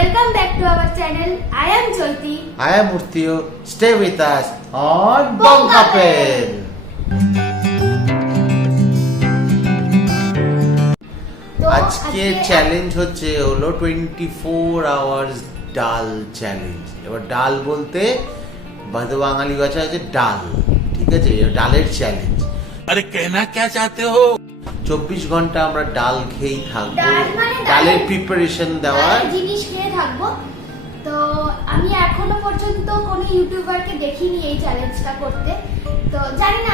Welcome back to our channel. I am Jyoti. I am Murthiyo. Stay with us on Bongapel. আজকে challenge হচ্ছে হলো 24 hours ডাল challenge. এবার ডাল বলতে বাঙালি ভাষা আছে ডাল, ঠিক আছে? ডালের চ্যালেঞ্জ। আরে কেনা কে চাতে হো? 24 ঘন্টা আমরা ডাল খেয়েই থাকবো, ডালের প্রিপারেশন দেওয়া জিনিস খেয়ে থাকবো। তো আমি এখনো পর্যন্ত কোনো ইউটিউবারকে দেখিনি এই চ্যালেঞ্জটা করতে, তো জানি না,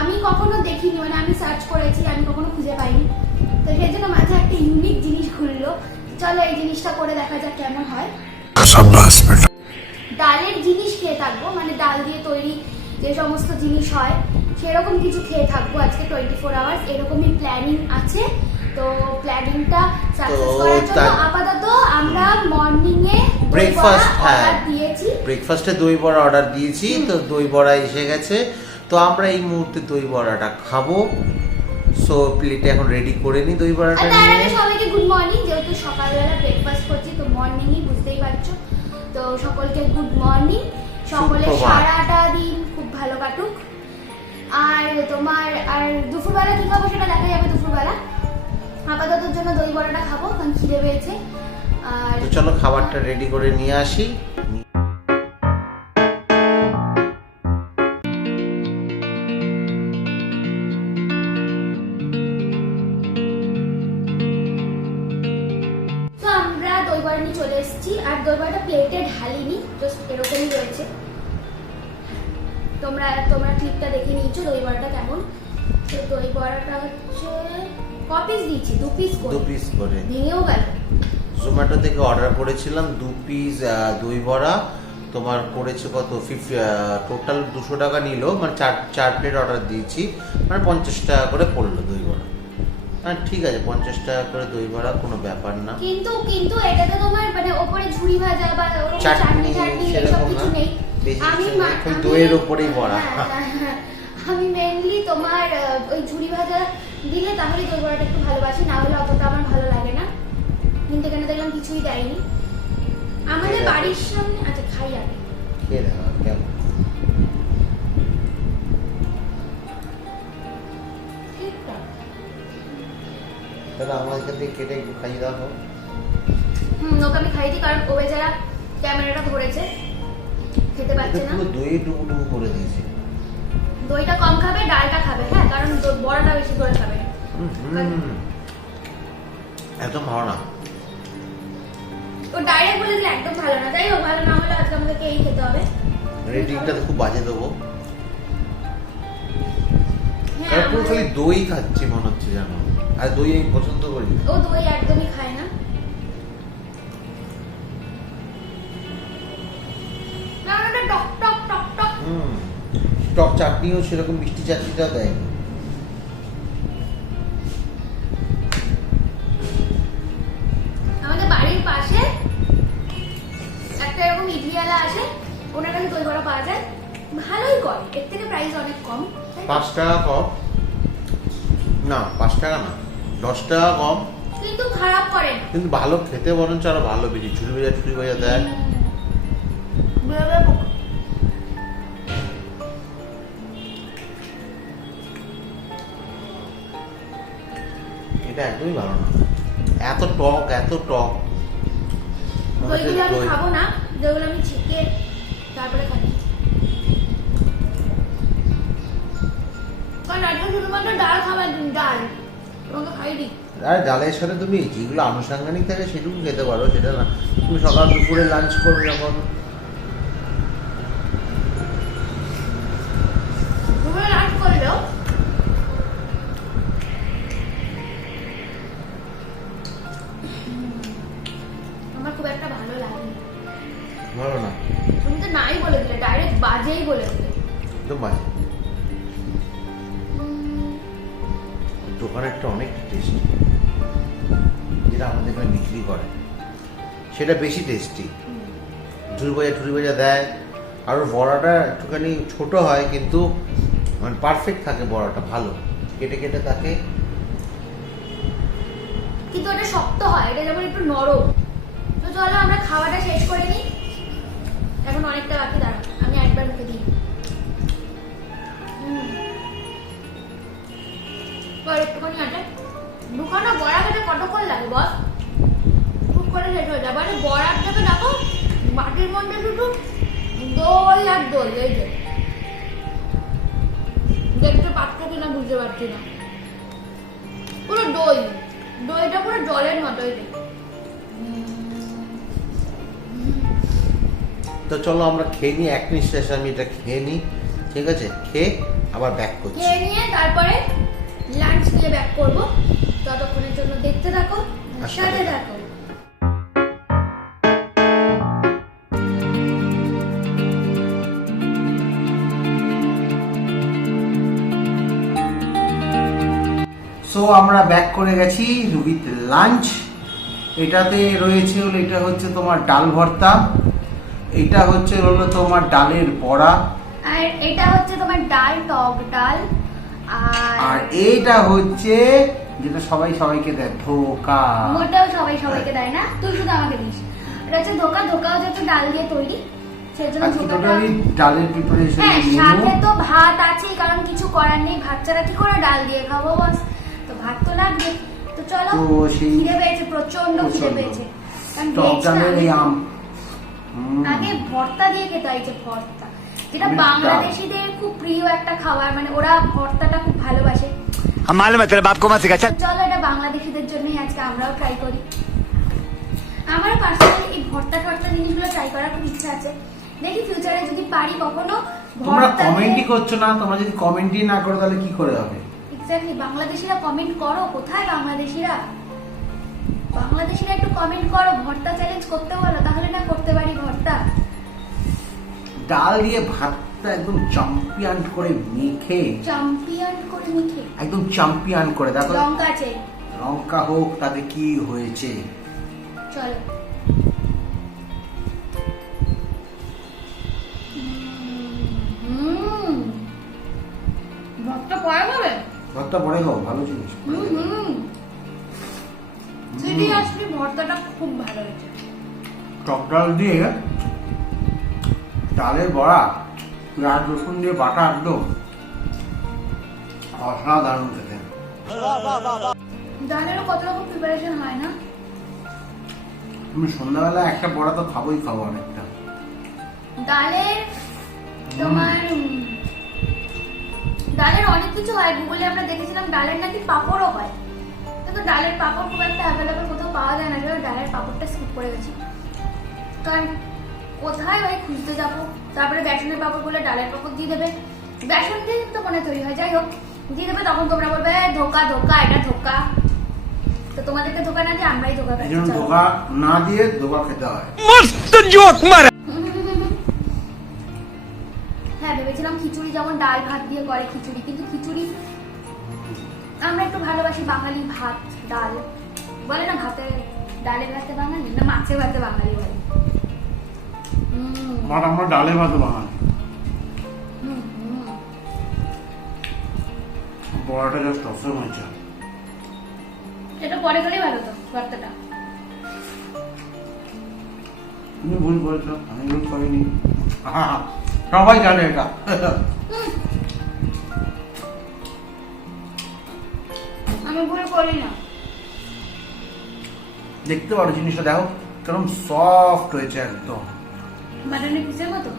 আমি কখনো দেখিনি, মানে আমি সার্চ করেছি, আমি কখনো খুঁজে পাইনি। তো সেই জন্য মাঝে একটা ইউনিক জিনিস ঘুরলো, চলো এই জিনিসটা করে দেখা যাক কেমন হয়। ডালের জিনিস খেয়ে থাকবো, মানে ডাল দিয়ে তৈরি যে সমস্ত জিনিস হয় সেরকম কিছু খেয়ে থাকবো আজকে 24 আওয়ার্স, এরকমই প্ল্যানিং আছে। তো প্ল্যানিংটা সাকসেস করার জন্য আপাতত আমরা মর্নিং এ ব্রেকফাস্ট অর্ডার দিয়েছি, ব্রেকফাস্টে দই বড়া অর্ডার দিয়েছি। তো দই বড়া এসে গেছে, তো আমরা এই মুহূর্তে দই বড়াটা খাবো। সো প্লেটে এখন রেডি করে নি দই বড়াটা নিয়ে। সবাইকে গুড মর্নিং, যেহেতু সকালবেলা ব্রেকফাস্ট করছি তো মর্নিংই বুঝতেই পারছো। তো সকলকে গুড মর্নিং, সকলে সারাটা দিন খুব ভালো কাটুক। আর তোমার আর দুপুরবেলা কি খাবো সেটা দেখা যাবে দুপুরবেলা। আপাতত জন্য দই বড়াটা খাবো কারণ খিদে পেয়েছে। আর চলো খাবারটা রেডি করে নিয়ে আসি। তো আমরা দই বড়া নিয়ে চলে এসেছি, আর দই বড়াটা প্লেটে ঢালিনি, জাস্ট এরকমই রয়েছে। তোমরা ক্লিপটা দেখে নিয়েছো দই বড়াটা কেমন। তো দই বড়াটা হচ্ছে ক পিস দিয়েছি? 2 পিস করে ভেঙেও গেল। জোম্যাটো থেকে অর্ডার করেছিলাম 2 পিস দই বড়া। তোমার করেছে কত, টোটাল 200 টাকা নিল, মানে 4 প্লেট অর্ডার দিয়েছি, মানে 50 টাকা করে পড়লো দই বড়া। হ্যাঁ ঠিক আছে, 50 টাকা করে দই বড়া কোনো ব্যাপার না। কিন্তু এটাতে তোমার মানে ওপরে ঝুরি ভাজা বা চাটনি এসব কিছু নেই। আমি দইয়ের উপরেই বড়া। আমি মেইনলি তোমার ওই ঝুরি ভাজা দিলে তাহলে দই বড়াটা একটু ভালোবাসি, না হলে অতটা আমার ভালো লাগে না। কিন্তু এখানে দেখলাম কিছুই দেয়নি আমাদের বাড়ির সামনে। আচ্ছা খাই আগে, খেয়ে দেখা কেমন। তাহলে আমার এখান থেকে কেটে একটু খাইয়ে দাও। ওকে আমি খাই দিই, কারণ ও বেচারা ক্যামেরাটা ধরেছে, খেতে পারছে না। পুরো দই টুকু করে দিয়েছি। দইটা কম খাবে, ডালটা খাবে, হ্যাঁ, কারণ বড়াটা বেশি করে খাবে। একদম ভালো না, ও ডাইরেক্ট বলে দিলে একদম ভালো না। তাই ও ভালো না হলে আজকে আমাদেরকে এই খেতে হবে। রেটিংটা খুব বাজে দেবো, কারণ পুরো খালি দই খাচ্ছি মনে হচ্ছে জানো। আর দই আমি পছন্দ করি। ও দই একদমই খায় না। টক চাটনিও সেরকম মিষ্টি চাটনিটাও দেয়। আমাদের বাড়ির পাশে একটা এরকম ইডলিওয়ালা আছে, ওনার কাছে দই বড়া পাওয়া যায়, ভালোই করে, এর থেকে প্রাইস অনেক কম। 5 টাকা কম না, 5 টাকা না, 10 টাকা কম, কিন্তু খারাপ করে না, কিন্তু ভালো খেতে, বরঞ্চ আরো ভালো বেশি ঝুড়ি ভাজা দেয়। এটা একদমই ভালো না, এত টক। দইগুলো আমি খাবো না, যেগুলো আমি ছেঁকে তারপরে খাই, কারণ আজকে শুধুমাত্র ডাল খাবার দিন, ডাল তোমাকে খাই দিই। আর ডালের সাথে তুমি যেগুলো আনুষঙ্গিক থাকে সেটুকু খেতে পারো, সেটা না তুমি সকাল দুপুরে লাঞ্চ করবে যখন। দুপুরে লাঞ্চ করলেও আমার খুব একটা ভালো লাগে ভালো না। তুমি তো নাই বলে দিলে, ডাইরেক্ট বাজেই বলে দিলে, একদম বাজে। দোকানেরটা অনেক টেস্টি, যেটা আমাদের এখানে বিক্রি করে সেটা বেশি টেস্টি। ঝুড়ি ভাজা দেয়, আর বড়াটা একটুখানি ছোট হয় কিন্তু মানে পারফেক্ট থাকে, বড়াটা ভালো কেটে থাকে, কিন্তু ওটা শক্ত হয়, এটা যেমন একটু নরম। তো চলো আমরা বাটির মধ্যে শুধু দই আর দই, এই যে দেখতে পাচ্ছ কিনা বুঝতে পারছি না, পুরো দই, দইটা পুরো জলের মতো। এই যে তো চলো আমরা খেয়ে নিই, এক নিঃশ্বাসে আমি এটা খেয়ে নিই, ঠিক আছে? খেয়ে আবার ব্যাক করছি। খেয়ে নিয়ে তারপরে লাঞ্চ নিয়ে ব্যাক করব। ততক্ষণের জন্য দেখতে থাকো, সাথে থাকো। সো আমরা ব্যাক করে গেছি উইথ লাঞ্চ। এটাতে রয়েছে হলো, এটা হচ্ছে তোমার ডাল ভর্তা, এটা হচ্ছে হলো তোমার ডালের বড়া, আর এটা হচ্ছে তোমার ডাল, টক ডাল, আর এইটা হচ্ছে যেটা সবাই সবাইকে দেয়, ধোকা। মোটেও সবাই সবাইকে দেয় না, তুই শুধু আমাকে দিস। এটা হচ্ছে ধোকা, ধোকাও যেহেতু ডাল দিয়ে তৈরি, সেজন্য আজকে ধোকাটা। টোটালি ডালের প্রিপারেশন। হ্যাঁ, সাথে তো ভাত আছেই, কারণ কিছু করার নেই, ভাত ছাড়া কি করে ডাল দিয়ে খাবো বস, তো ভাত তো লাগবে। তো চলো, তো সেই খিদে পেয়েছে, প্রচন্ড খিদে পেয়েছে। কারণ টক veg না, ডালের এই আম আগে ভর্তা দিয়ে খেতে হয়েছে, ভর্তা, যেটা আমি বাংলাদেশিদের খুব প্রিয় একটা খাবার, মানে ওরা ভর্তাটা খুব ভালোবাসে। हम मालूम है तेरे बाप को मत सिखा चल। চলো, এটা বাংলাদেশিদের জন্যই আজকে আমরাও ট্রাই করি। আমার পার্সোনালি এই ভর্তা টর্তা জিনিসগুলো ট্রাই করার খুব ইচ্ছা আছে, দেখি ফিউচারে যদি পারি কখনো। তোমরা কমেন্টই করছো না, তোমরা যদি কমেন্টই না করো তাহলে কি করে হবে? এক্স্যাক্টলি, বাংলাদেশিরা কমেন্ট করো, কোথায় বাংলাদেশিরা? বাংলাদেশিরা একটু কমেন্ট করো, ভর্তা চ্যালেঞ্জ করতে বলো, তাহলে না করতে পারি ভর্তা। ডাল দিয়ে ভাতটা একদম চ্যাম্পিয়ন করে মেখে, চ্যাম্পিয়ন করে মুখে একদম চ্যাম্পিয়ন করে দেখো, লঙ্কা আছে, লঙ্কা হোক, তাতে কি হয়েছে? চলো। ভর্তা পরে হবে, ভাতটা পরে খাও, ভালো জিনিস। সিরিয়াসলি ভর্তাটা খুব ভালো হয়েছে। টক ডাল দিয়ে ডালের বড়া, পেঁয়াজ রসুন দিয়ে বাটা, একদম অসাধারণ খেতে। ডালেরও কত রকম প্রিপারেশন হয় না? তুমি সন্ধ্যাবেলা একটা বড়া তো খাবোই খাবো, অনেকটা। ডালের তোমার ডালের অনেক কিছু হয়, গুগলে আমরা দেখেছিলাম ডালের নাকি পাঁপড়ও হয়, কিন্তু ডালের পাঁপড় খুব একটা অ্যাভেলেবল কোথাও পাওয়া যায় না, ডালের পাঁপড়টা স্কিপ করে গেছি, কারণ কোথায় ভাই খুঁজতে যাবো। তারপরে বেসনের পাঁপড় বলে ডালের পাঁপড় দিয়ে দেবে, বেসন দিয়ে তো মনে তৈরি হয়, যাই হোক দিয়ে দেবে, তখন তোমরা বলবে ধোকা ধোকা, এটা ধোকা। তো তোমাদেরকে ধোকা না দিয়ে আমরাই ধোকা খাচ্ছি। ধোকা না দিয়ে ধোকা খেতে হয়। मस्त जोक मारा। হ্যাঁ, ভেবেছিলাম খিচুড়ি যেমন ডাল ভাত দিয়ে করে খিচুড়ি, কিন্তু খিচুড়ি আমরা একটু ভালোবাসি বাঙালি, ভাত ডাল বলে না, ভাতে ডালে ভাতে বাঙালি, না মাছে ভাতে বাঙালি বলে। আমরা ডালে ভাতে বাঙালি। বড়াটা জাস্ট অসম হয়েছে। এটা পরে গেলেই ভালো তো ভর্তাটা। তুমি ভুল করেছো, আমি ভুল করিনি, সবাই জানে এটা। আমি ভুল করি না। দেখতে পারো জিনিসটা, দেখো কেরম সফট হয়েছে একদম, বাটানের পিসের মতো।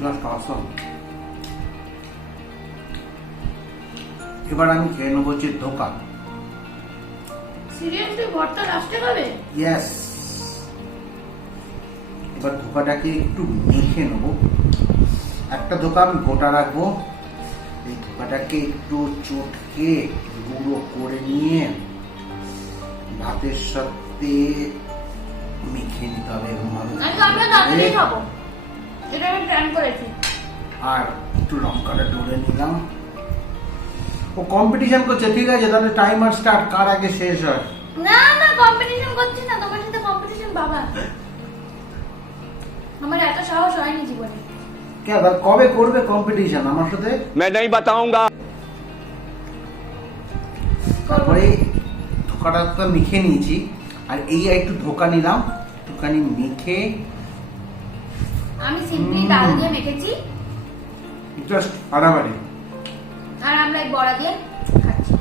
জাস্ট অসম। এবার আমি খেয়ে নেবো হচ্ছে ধোকা। সিরিয়াসলি ভর্তা লাস্টে খাবে? ইয়েস। এবার ধোকাটাকে একটু মেখে নেবো, একটা ধোকা আমি গোটা রাখবো, এই ধোকাটাকে একটু চটকে গুঁড়ো করে নিয়ে ভাতের সাথে মেখে নিতে হবে এরকম ভাবে। আমরা তাড়াতাড়ি খাবো, এটা আমি প্ল্যান করেছি। আর একটু লঙ্কাটা ডলে নিলাম। ও কম্পিটিশন করছে, ঠিক আছে, তাহলে টাইমার স্টার্ট, কার আগে শেষ হয়। না না, কম্পিটিশন করছি না, তোমার সাথে কম্পিটিশন বাবা, আমার এত সাহস হয়নি জীবনে। কেন, কবে করবে কম্পিটিশন আমার সাথে? मैं नहीं बताऊंगा। তারপরে ধোকাটা তো মেখে নিয়েছি, আর এই একটু ধোকা নিলাম, একটুখানি মেখে আমি সিম্পলি ডাল দিয়ে মেখেছি, জাস্ট ফাটাফাটি। আর আমরা এই বড়া দিয়ে খাচ্ছি।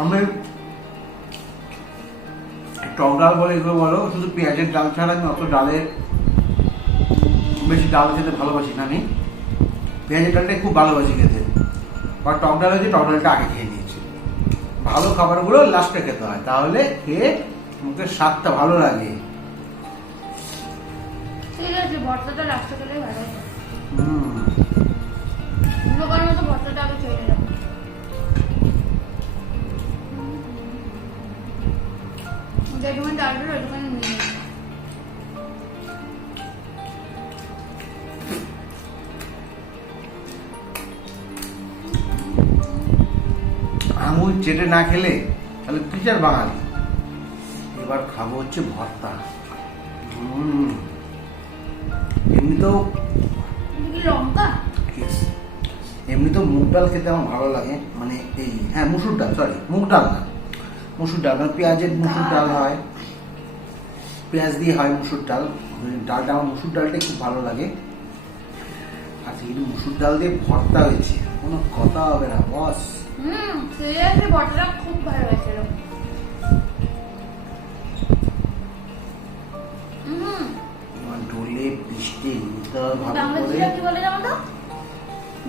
আমি টক ডাল বলে এগুলো বলো, শুধু পেঁয়াজের ডাল ছাড়া আমি অত ডালের বেশি ডাল খেতে ভালোবাসি না। আমি পেঁয়াজের ডালটাই খুব ভালোবাসি খেতে, বা টক ডাল হয়েছে টক ডালটা আগে খেয়ে নিয়েছি। ভালো খাবারগুলো লাস্টে খেতে হয়, তাহলে খেয়ে মুখের স্বাদটা ভালো লাগে। ঠিক আছে, ভর্তাটা লাস্টে গেলেই ভালো হয়। হুম, অন্য কারোর মতো ভর্তাটা আগে খেয়ে নিলাম। যেটুকুনি ডালটা ওইটুকুনি নিয়ে নিলাম। আঙুল চেটে না খেলে তাহলে কিসের বাঙালি। এবার খাবো হচ্ছে ভর্তা। এমনিতেও এটা কি লঙ্কা? এমনিতেও মুগ ডাল খেতে আমার ভালো লাগে, মানে এই মুসুর ডাল, সরি মুগ ডাল না, মুসুর ডাল, মানে পেঁয়াজের মুসুর ডাল হয়, পেঁয়াজ দিয়ে হয় মুসুর ডাল। ডালটা আমার মুসুর ডালটাই খুব ভালো লাগে। আর যেহেতু মুসুর ডাল দিয়ে ভর্তা হয়েছে, কোনো কথা হবে না বস। সিরিয়াসলি ভর্তাটা খুব ভালো হয়েছিল। ডোলে বৃষ্টি নিতে হবে ভালো করে। বাংলাদেশিরা কি বলে জানো তো?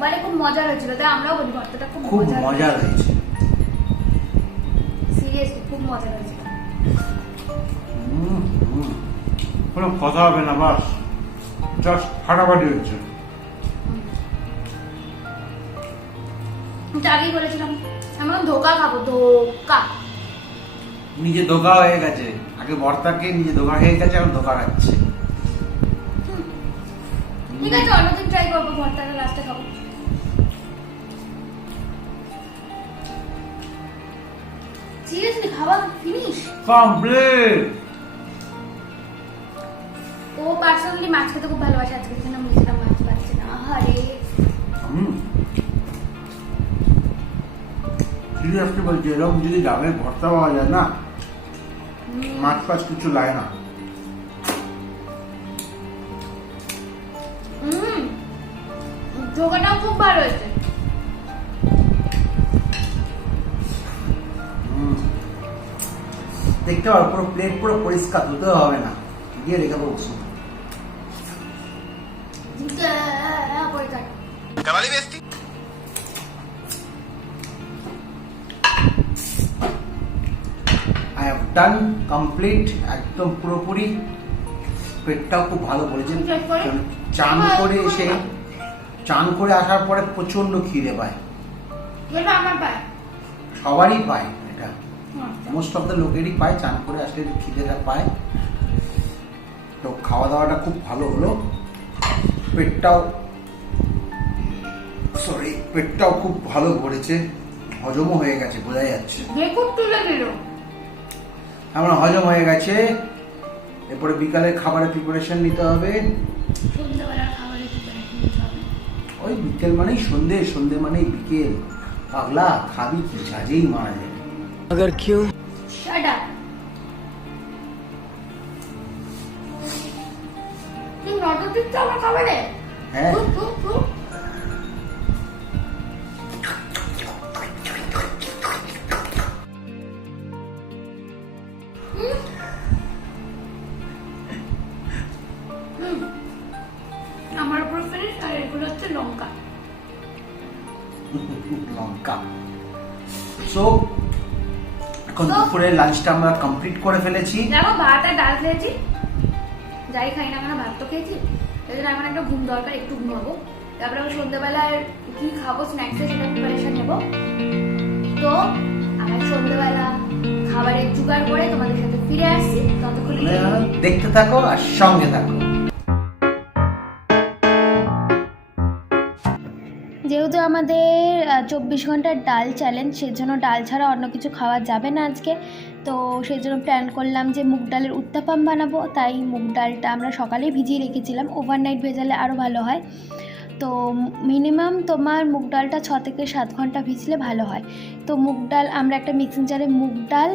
বলে খুব মজার হয়েছিল, তাই আমরাও বলি ভর্তাটা খুব খুব মজার হয়েছে। সিরিয়াসলি খুব মজার হয়েছিল। কোনো কথা হবে না, বাস জাস্ট ফাটাফাটি হয়েছে। আগেই বলেছিলাম আমি এখন ধোকা খাবো, ধোকা। নিজে ধোকা হয়ে গেছে, আগে ভর্তাকে নিজে ধোকা হয়ে গেছে, এখন ধোকা খাচ্ছে। ঠিক আছে, অন্যদিন ট্রাই করবো, ভর্তাটা লাস্টে খাবো। সিরিয়াসলি খাওয়া ফিনিশ? কমপ্লিট। ও পার্সোনালি মাছ খেতে খুব ভালোবাসে, আজকে জন্য মিষ্টিটা মাছ পাচ্ছে না। আরে সিরিয়াসলি বলছি, এরকম যদি ডালের ভর্তা পাওয়া যায় না, মাছ ফাছ কিছু লাগে না। ধোকাটাও খুব ভালো হয়েছে। দেখতে পারো পুরো প্লেট পুরো পরিষ্কার, ধুতে হবে না, দিয়ে রেখে দেবো। আই হ্যাভ ডান কমপ্লিট, একদম পুরোপুরি। পেটটাও খুব ভালো করেছে। চান করে এসে, চান করে আসার পরে প্রচন্ড খিদে পায়, যেটা আমার পায়, সবারই পায় এটা, মোস্ট অফ দ্য লোকেরই পায়, চান করে আসলে খিদেটা পায়। তো খাওয়া দাওয়াটা খুব ভালো হলো, পেটটাও খুব ভালো ভরেছে, হজমও হয়ে গেছে, বোঝা যাচ্ছে। বেকুব তুলে দিল। আমার হজম হয়ে গেছে। এরপরে বিকালের খাবারের প্রিপারেশন নিতে হবে। সন্ধ্যাবেলার খাবারের প্রিপারেশন নিতে হবে। ওই বিকেল মানেই সন্ধে, সন্ধে মানেই বিকেল। পাগলা, খাবি কি, ঝাঁঝেই মারা যাবে। अगर क्यों? Shut up. তুই নজর দিচ্ছ আমার খাবারে? হ্যাঁ। থু। আমার উপর ফিনিশ, আর এগুলো হচ্ছে লঙ্কা। লঙ্কা। সো এখন দুপুরের লাঞ্চটা আমরা কমপ্লিট করে ফেলেছি। দেখো, ভাত আর ডাল খেয়েছি, যাই খাই না কেন ভাত তো খেয়েছি। এই জন্য আমার একটা ঘুম দরকার, একটু ঘুমাবো। তারপরে আমি সন্ধ্যাবেলায় কি খাবো স্ন্যাক্সে সেটা প্রিপারেশন নেবো। তো আমার সন্ধ্যাবেলা খাবারের জোগাড় করে তোমাদের সাথে ফিরে আসছি, ততক্ষণে দেখতে থাকো আর সঙ্গে থাকো। যেহেতু আমাদের 24 ঘন্টার ডাল চ্যালেঞ্জ, সেজন্য ডাল ছাড়া অন্য কিছু খাওয়া যাবে না আজকে। তো সেই জন্য প্ল্যান করলাম যে মুগ ডালের উত্তাপাম বানাবো। তাই মুগ ডালটা আমরা সকালেই ভিজিয়ে রেখেছিলাম, ওভারনাইট ভেজালে আরও ভালো হয়। তো মিনিমাম তোমার মুগ ডালটা 6 থেকে 7 ঘন্টা ভিজলে ভালো হয়। তো মুগ ডাল আমরা একটা মিক্সিং জারে মুগ ডাল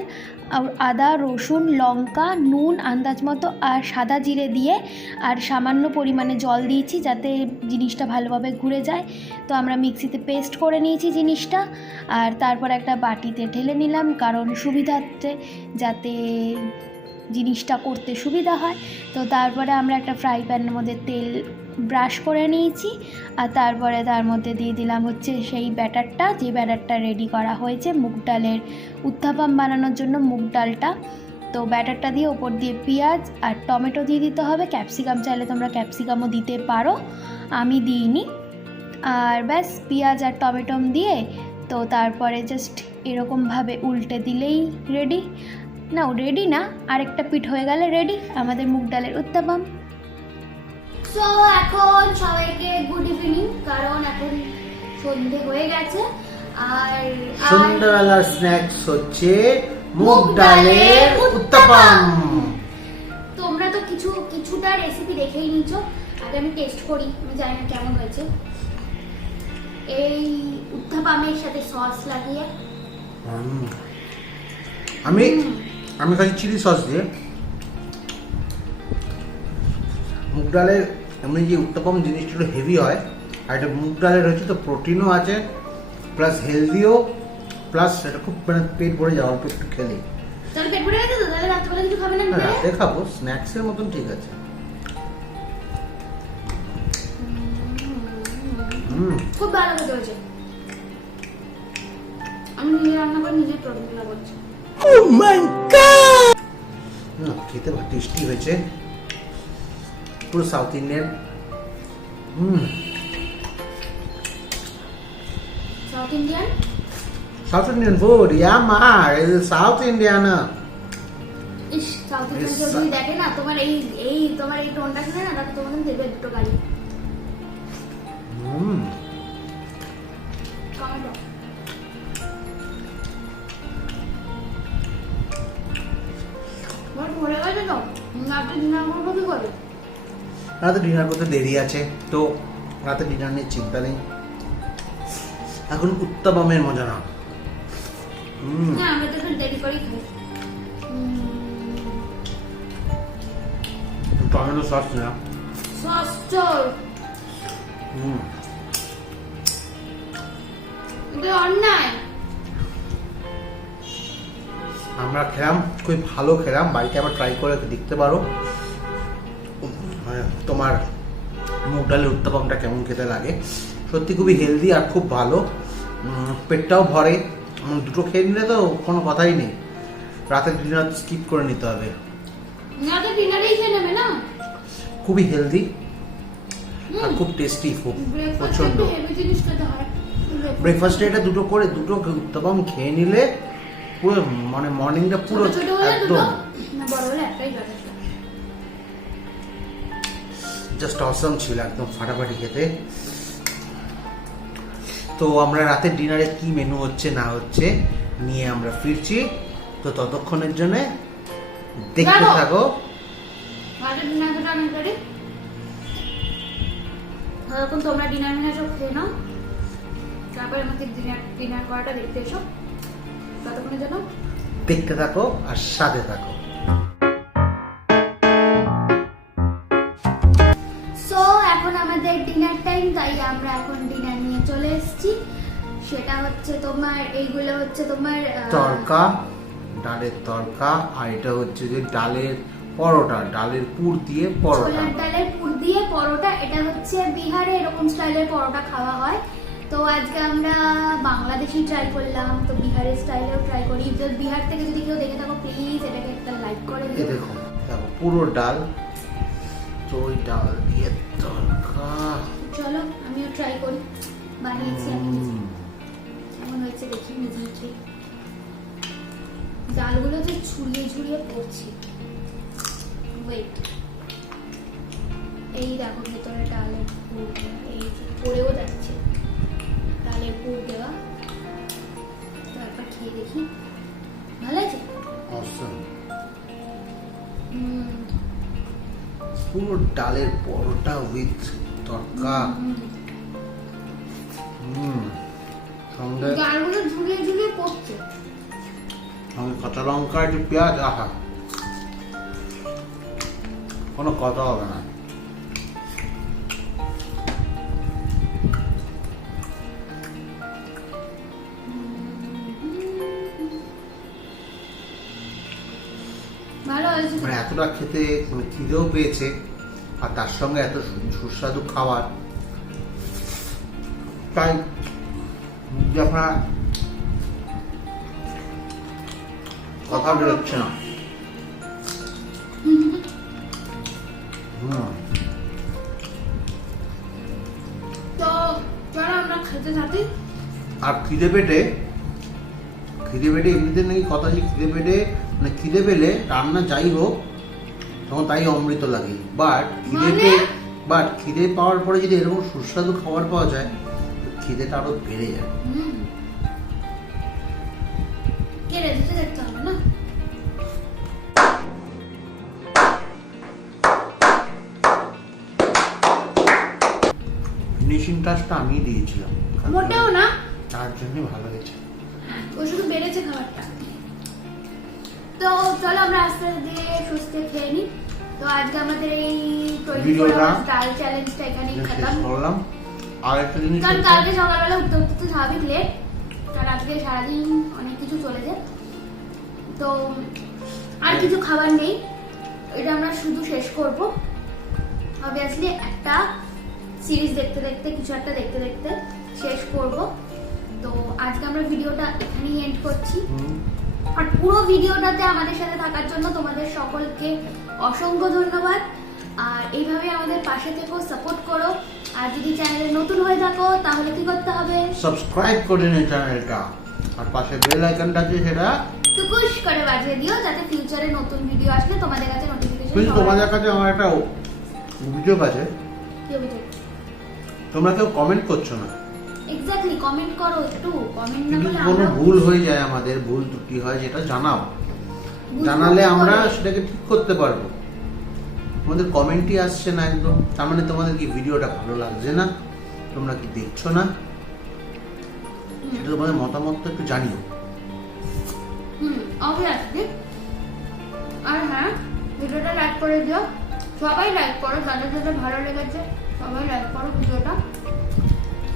আর আদা রসুন লঙ্কা নুন আন্দাজ মতো আর সাদা জিরে দিয়ে আর সামান্য পরিমাণে জল দিয়েছি যাতে জিনিসটা ভালোভাবে ঘুরে যায়। তো আমরা মিক্সিতে পেস্ট করে নিয়েছি জিনিসটা, আর তারপর একটা বাটিতে ঢেলে নিলাম কারণ সুবিধার্থে যাতে জিনিসটা করতে সুবিধা হয়। তো তারপরে আমরা একটা ফ্রাই প্যানের মধ্যে তেল ব্রাশ করে নিয়েছি, আর তারপরে তার মধ্যে দিয়ে দিলাম হচ্ছে সেই ব্যাটারটা, যে ব্যাটারটা রেডি করা হয়েছে মুগ ডালের উত্তাপাম বানানোর জন্য মুগ ডালটা। তো ব্যাটারটা দিয়ে ওপর দিয়ে পেঁয়াজ আর টমেটো দিয়ে দিতে হবে, ক্যাপসিকাম চাইলে তোমরা ক্যাপসিকামও দিতে পারো, আমি দিইনি। আর ব্যাস পেঁয়াজ আর টমেটো দিয়ে তো তারপরে জাস্ট এরকমভাবে উল্টে দিলেই রেডি। না রেডি না, আরেকটা পিঠ হয়ে গেলে রেডি আমাদের মুগ ডালের উত্তাপাম। সো এখন সবাইকে গুড ইভিনিং, কারণ এখন সন্ধে হয়ে গেছে। আর সন্ধ্যাবেলার স্ন্যাক্স হচ্ছে মুগ ডালের উত্তাপাম। তোমরা তো কিছুটা রেসিপি দেখেই নিছো, আগে আমি টেস্ট করি, আমি জানি না কেমন হয়েছে। এই উত্তাপামের সাথে সস লাগিয়ে আমি খাই চিলি সস দিয়ে। মুগ ডালের এমনি যে উত্তাপম জিনিসটা একটু হেভি হয়, আর এটা মুগ ডালের হচ্ছে তো প্রোটিনও আছে প্লাস হেলদিও, প্লাস এটা খুব মানে পেট ভরে যাওয়া অল্প একটু খেলে। তোর পেট ভরে গেছে তো, তাহলে রাত্রে কিছু খাবে না? রাতে খাবো, স্ন্যাক্সের মতন ঠিক আছে। খুব ভালো খেতে হয়েছে। আমি নিজে রান্না করে নিজে প্রশংসা করছি। খেতে টেস্টি হয়েছে, পুরো south Indian. South Indian south Indian food, south Indian. ইস, সাউথ ইন্ডিয়ান যদি দেখে না তোমার তোমার এই টোনটা শুনে না, তাহলে তোমাদের দেবে দুটো গাড়ি। টমেটো ভরে গেছে তো, রাতে ডিনার করবো কি করে? রাতে ডিনার করতে দেরি আছে, তো রাতে ডিনার নিয়ে চিন্তা নেই, এখন উত্তাপামের মজা না। না, আমরা তো একটু দেরি করেই খাই। টমেটো সস না, সস চল এটা অন্যায়। আমরা খেলাম, খুব ভালো খেলাম, বাড়িতে আবার ট্রাই করে দেখতে পারো তোমার মুগ ডালের উত্তাপমটা কেমন খেতে লাগে। সত্যি খুবই হেলদি আর খুব ভালো, পেটটাও ভরে। দুটো খেয়ে নিলে তো কোনো কথাই নেই, রাতের ডিনার স্কিপ করে নিতে হবে। রাতে ডিনারেই খেয়ে নেবে না? খুবই হেলদি আর খুব টেস্টি, খুব প্রচন্ড। ব্রেকফাস্টে এটা দুটো উত্তাপম খেয়ে নিলে পুরো মানে মর্নিংটা পুরো একদম জাস্ট অসম ছিল, একদম ফাটাফাটি খেতে। তো আমরা রাতের ডিনারে কি মেনু হচ্ছে না হচ্ছে নিয়ে আমরা ফিরছি, তো ততক্ষণের জন্য দেখতে থাকো। এখন তোমরা ডিনার সব খেয়ে নাও, তারপরে আমাকে ডিনার করাটা দেখতে এসো। ততক্ষণের জন্য দেখতে থাকো আর সাথে থাকো। সো এখন আমাদের ডিনার টাইম, তাই আমরা এখন ডিনার নিয়ে চলে এসেছি। সেটা হচ্ছে তোমার এইগুলো হচ্ছে তোমার তড়কা, ডালের তড়কা, আর এটা হচ্ছে যে ডালের পরোটা, ডালের পুর দিয়ে পরোটা, ছোলার ডালের পুর দিয়ে পরোটা। এটা হচ্ছে বিহারে এরকম স্টাইলের পরোটা খাওয়া হয়। তো আজকে আমরা বাংলাদেশি ট্রাই করলাম, তো বিহারের স্টাইলেও ট্রাই করি। যদি বিহার থেকে যদি কেউ দেখে থাকো প্লিজ এটাকে একটা লাইক করে দিও। দেখো দেখো পুরো ডাল, তো ওই ডাল দিয়ে তড়কা। চলো আমিও ট্রাই করি, বানিয়েছি আমি নিজে। কেমন হয়েছে দেখি নিজে খেয়ে। ডালগুলো যে ছুড়িয়ে ছুড়িয়ে পড়ছি, ওয়েট, এই দেখো ভিতরে ডালের পুর, এই পড়েও যাচ্ছে ডালের পুর দেওয়া। তারপর খেয়ে দেখি, ভালো আছে। Awesome. পুরো ডালের পরোটা উইথ তড়কা, সঙ্গে গালগুলো ঝুলিয়ে ঝুলিয়ে পড়ছে। সঙ্গে কাঁচা লঙ্কা একটু পেঁয়াজ, আহা কোনো কথা হবে না। ভালো হয়েছে তো? মানে এতটা খেতে মানে খিদেও পেয়েছে, আর তার সঙ্গে এত সুস্বাদু খাবার, তাই মুখ দিয়ে আপনার কথা বেরোচ্ছে না। তো চলো আমরা খেতে থাকি। আর খিদে পেটে এমনিতে নাকি কথা যে খিদে পেটে মানে খিদে পেলে রান্না যাই হোক তখন তাই অমৃত লাগে। বাট খিদে পাওয়ার পরে যদি এরকম সুস্বাদু খাবার পাওয়া যায় তো খিদেটা আরো বেড়ে যায়। কে রেজিস্টার দেখতে হবে না? ফিনিশিং টাচটা আমি দিয়েছিলাম, মোটেও না, তার জন্য ভালো হয়েছে। ও শুধু বেড়েছে খাবারটা। তো চলো আমরা আস্তে দিয়ে সুস্থে খেয়ে নিই। তো আজকে আমাদের এই 24 hours ডাল চ্যালেঞ্জটা এখানেই খতম করলাম। আর একটা জিনিস কারণ কালকে সকালবেলা উঠতে উঠতে তো স্বাভাবিক লেট, আর আজকে সারাদিন অনেক কিছু চলেছে, তো আর কিছু খাবার নেই। এটা আমরা শুধু শেষ করব অবভিয়াসলি, একটা সিরিজ দেখতে দেখতে কিছু একটা দেখতে দেখতে শেষ করব। তো আজকে আমরা ভিডিওটা এখানেই এন্ড করছি। আর পুরো ভিডিওটাতে আমাদের সাথে থাকার জন্য তোমাদের সকলকে অসংখ্য ধন্যবাদ। আর এইভাবে আমাদের পাশে থেকো, সাপোর্ট করো। আর যদি চ্যানেলে নতুন হয়ে থাকো তাহলে কি করতে হবে? সাবস্ক্রাইব করে নিন চ্যানেলটা, আর পাশে বেল আইকনটা আছে সেটা টুকুস করে বাজিয়ে দিও, যাতে ফিউচারে নতুন ভিডিও আসলে তোমাদের কাছে নোটিফিকেশন কিন্তু তোমাদের কাছে আমার একটা অভিযোগ আছে, তোমরা কেউ কমেন্ট করছো না। এক্স্যাক্টলি, কমেন্ট করো একটু। কমেন্ট না যদি করলে কোনো আমরা ভুল হয়ে যায়, আমাদের ভুল ত্রুটি হয়, যেটা জানাও, বুঝবো জানালে কি আমরা করে? সেটাকে ঠিক করতে পারবো। তোমাদের কমেন্টই আসছে না একদম, তার মানে তোমাদের কি ভিডিওটা ভালো লাগছে না, তোমরা কি দেখছো না, সেটা তোমাদের মতামতটা একটু জানিও। অবভিয়াসলি। আর হ্যাঁ, ভিডিওটা লাইক করে দিও, সবাই লাইক করো, যাদের যাদের ভালো লেগেছে সবাই লাইক করো ভিডিওটা।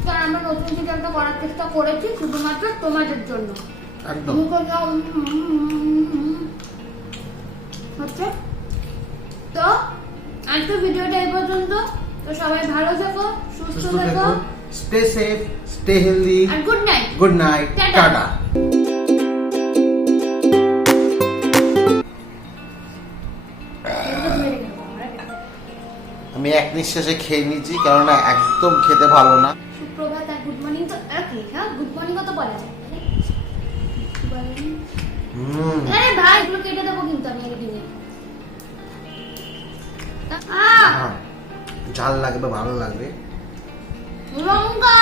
কারণ আমরা নতুন ভিডিওটা করার চেষ্টা করেছি শুধুমাত্র তোমাদের জন্য। একদম হচ্ছে তো আজকে ভিডিওটা এই পর্যন্ত। তো সবাই ভালো থেকো, সুস্থ সুস্থ থেকো, থেকো, স্টে সেফ, স্টে হেলদি, আর good night. Good night, tata. Tata. আমি এক নিঃশ্বাসে খেয়ে নিচ্ছি, কেননা একদম খেতে ভালো না। সুপ্রভাত আর গুড মর্নিং তো একই, হ্যাঁ গুড মর্নিংও তো বলা যায়। আরে ভাই এগুলো কেটে দেবো কিন্তু আমি এডিটিংয়ে। ঝাল লাগবে, ভালো লাগবে। লঙ্কা